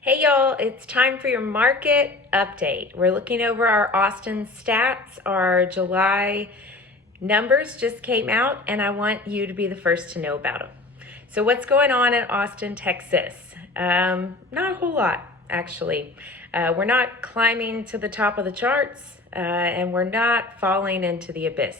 Hey y'all, it's time for your market update. We're looking over our Austin stats. Our July numbers just came out, and I want you to be the first to know about them. So, what's going on in Austin, Texas? Not a whole lot, actually. We're not climbing to the top of the charts, and we're not falling into the abyss.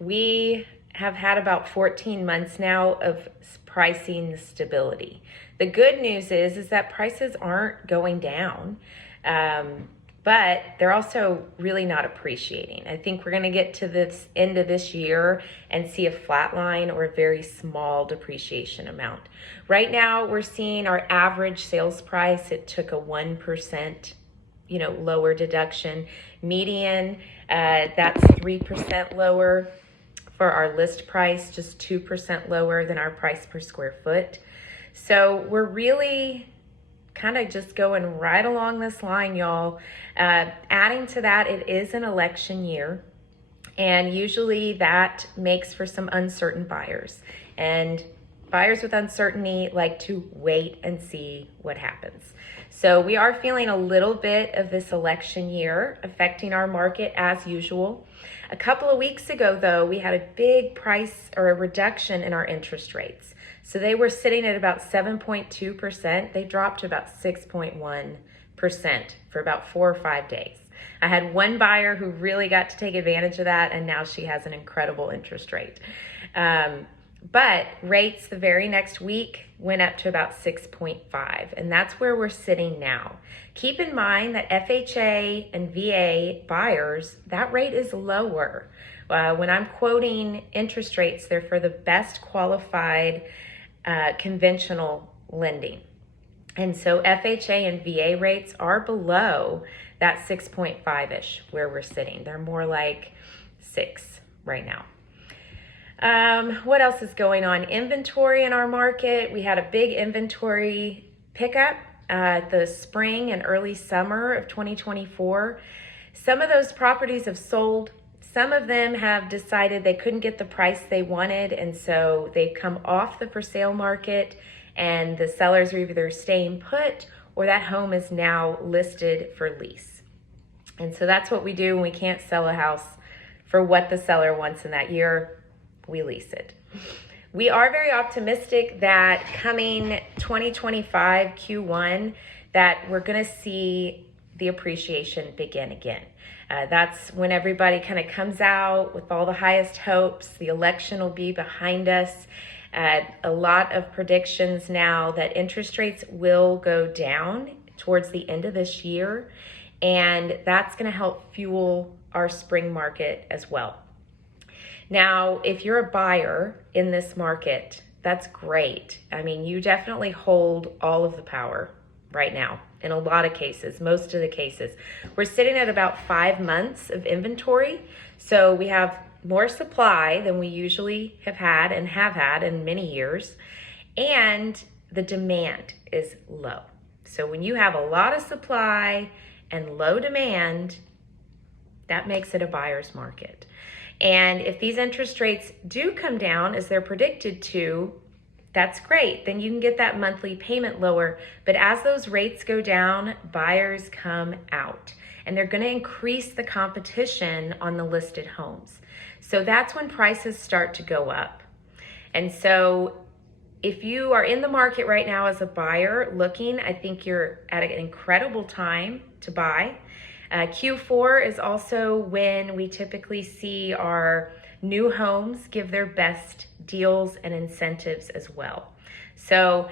We have had about 14 months now of pricing stability. The good news is that prices aren't going down, but they're also really not appreciating. I think we're going to get to this end of this year and see a flat line or a very small depreciation amount. Right now, we're seeing our average sales price. It took a 1%, lower deduction. Median, that's 3% lower. For our list price, just 2% lower than our price per square foot. So we're really kind of just going right along this line, y'all. Adding to that, it is an election year, and usually that makes for some uncertain buyers. And buyers with uncertainty like to wait and see what happens. So we are feeling a little bit of this election year affecting our market as usual. A couple of weeks ago, though, we had a big price or a reduction in our interest rates. So they were sitting at about 7.2%. They dropped to about 6.1% for about 4 or 5 days. I had one buyer who really got to take advantage of that, and now she has an incredible interest rate. But rates the very next week went up to about 6.5, and that's where we're sitting now. Keep in mind that FHA and VA buyers, that rate is lower. When I'm quoting interest rates, they're for the best qualified conventional lending. And so FHA and VA rates are below that 6.5-ish where we're sitting. They're more like 6 right now. What else is going on? Inventory in our market. We had a big inventory pickup the spring and early summer of 2024. Some of those properties have sold. Some of them have decided they couldn't get the price they wanted, and so they've come off the for sale market, and the sellers are either staying put or that home is now listed for lease. And so that's what we do when we can't sell a house for what the seller wants in that year. We lease it. We are very optimistic that coming 2025 Q1 that we're going to see the appreciation begin again. That's when everybody kind of comes out with all the highest hopes. The election will be behind us. A lot of predictions now that interest rates will go down towards the end of this year, and that's going to help fuel our spring market as well. Now, if you're a buyer in this market, that's great. I mean, you definitely hold all of the power right now in a lot of cases, most of the cases. We're sitting at about 5 months of inventory, so we have more supply than we usually have had in many years, and the demand is low. So when you have a lot of supply and low demand, that makes it a buyer's market. And if these interest rates do come down as they're predicted to, that's great. Then you can get that monthly payment lower. But as those rates go down, buyers come out, and they're going to increase the competition on the listed homes. So that's when prices start to go up. And so if you are in the market right now as a buyer looking, I think you're at an incredible time to buy. Q4 is also when we typically see our new homes give their best deals and incentives as well. So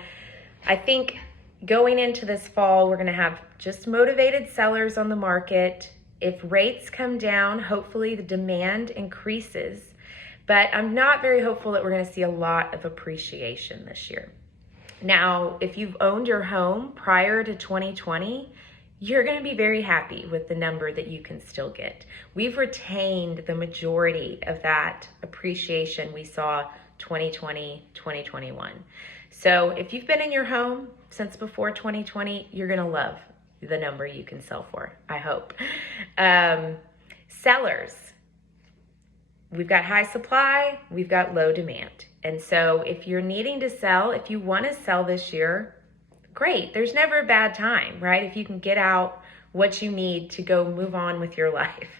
I think going into this fall, we're going to have just motivated sellers on the market. If rates come down, hopefully the demand increases, but I'm not very hopeful that we're going to see a lot of appreciation this year. Now, if you've owned your home prior to 2020, you're going to be very happy with the number that you can still get. We've retained the majority of that appreciation we saw 2020, 2021. So if you've been in your home since before 2020, you're going to love the number you can sell for, I hope. Sellers, we've got high supply, we've got low demand. And so if you're needing to sell, if you want to sell this year, great. There's never a bad time, right? If you can get out what you need to go move on with your life.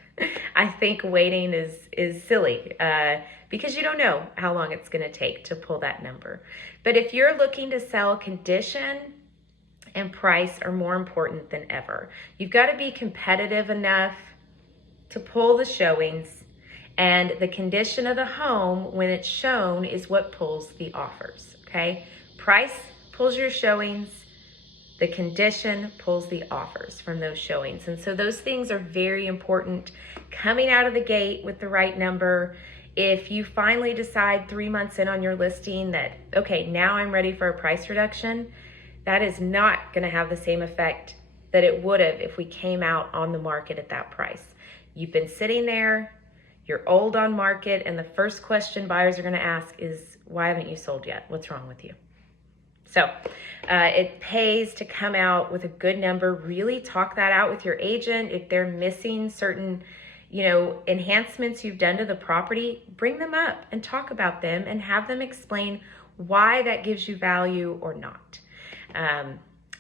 I think waiting is silly because you don't know how long it's going to take to pull that number. But if you're looking to sell, condition and price are more important than ever. You've got to be competitive enough to pull the showings, and the condition of the home when it's shown is what pulls the offers, okay? Price pulls your showings, the condition pulls the offers from those showings. And so those things are very important coming out of the gate with the right number. If you finally decide 3 months in on your listing that, okay, now I'm ready for a price reduction, that is not going to have the same effect that it would have if we came out on the market at that price. You've been sitting there, you're old on market, and the first question buyers are going to ask is, why haven't you sold yet? What's wrong with you? So it pays to come out with a good number. Really talk that out with your agent. If they're missing certain, enhancements you've done to the property, bring them up and talk about them and have them explain why that gives you value or not.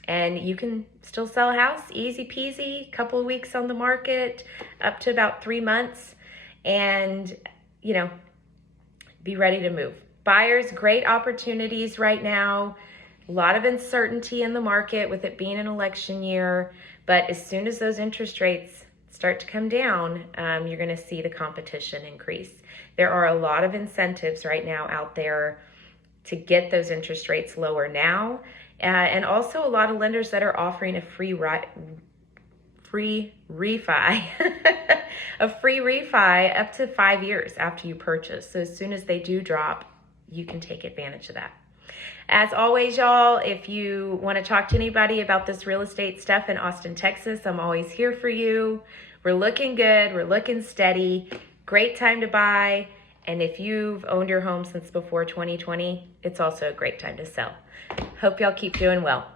And you can still sell a house, easy peasy, couple of weeks on the market, up to about 3 months, and, be ready to move. Buyers, great opportunities right now. A lot of uncertainty in the market with it being an election year, but as soon as those interest rates start to come down, you're going to see the competition increase. There are a lot of incentives right now out there to get those interest rates lower now, and also a lot of lenders that are offering a free refi, a free refi up to 5 years after you purchase. So as soon as they do drop, you can take advantage of that. As always, y'all, if you want to talk to anybody about this real estate stuff in Austin, Texas, I'm always here for you. We're looking good. We're looking steady. Great time to buy. And if you've owned your home since before 2020, it's also a great time to sell. Hope y'all keep doing well.